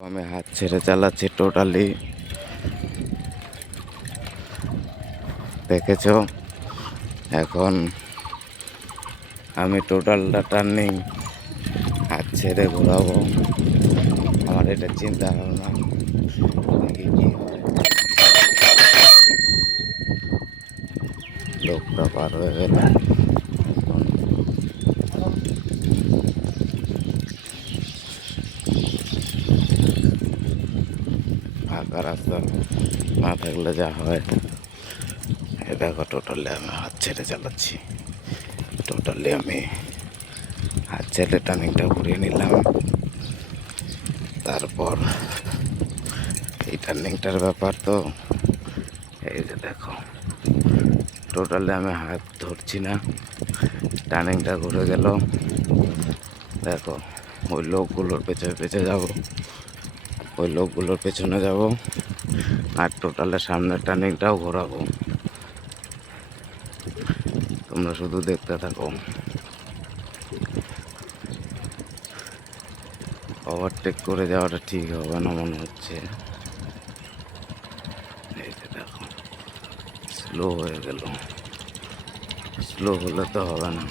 আমি হাত ছেড়ে চালাচ্ছি টোটালি, দেখেছো। এখন আমি টোটালটা টার্নিং হাত ছেড়ে ঘোরাবো। আমার এটা চিন্তা ভাবনা দেখি কি হয়। লোকটা পার হয়ে গেল। ফাঁকা রাস্তা না থাকলে যা হয়। এ দেখো, টোটালি আমি হাত ছেড়ে চালাচ্ছি। টোটালি আমি হাত ছেড়ে টার্নিংটা ঘুরিয়ে নিলাম। তারপর এই টার্নিংটার ব্যাপার তো, এই যে দেখো, টোটালি আমি হাত ধরছি না, টার্নিংটা ঘুরে গেল। দেখো, ওই লোকগুলোর পেছনে যাব, ওই লোকগুলোর পেছনে যাব, আর টোটালের সামনের টার্নিংটাও ঘোরাবো। তোমরা শুধু দেখতে থাকো। ওভারটেক করে যাওয়াটা ঠিক হবে না মনে হচ্ছে। এই যে দেখো, স্লো হয়ে গেল। স্লো হলে তো হবে না।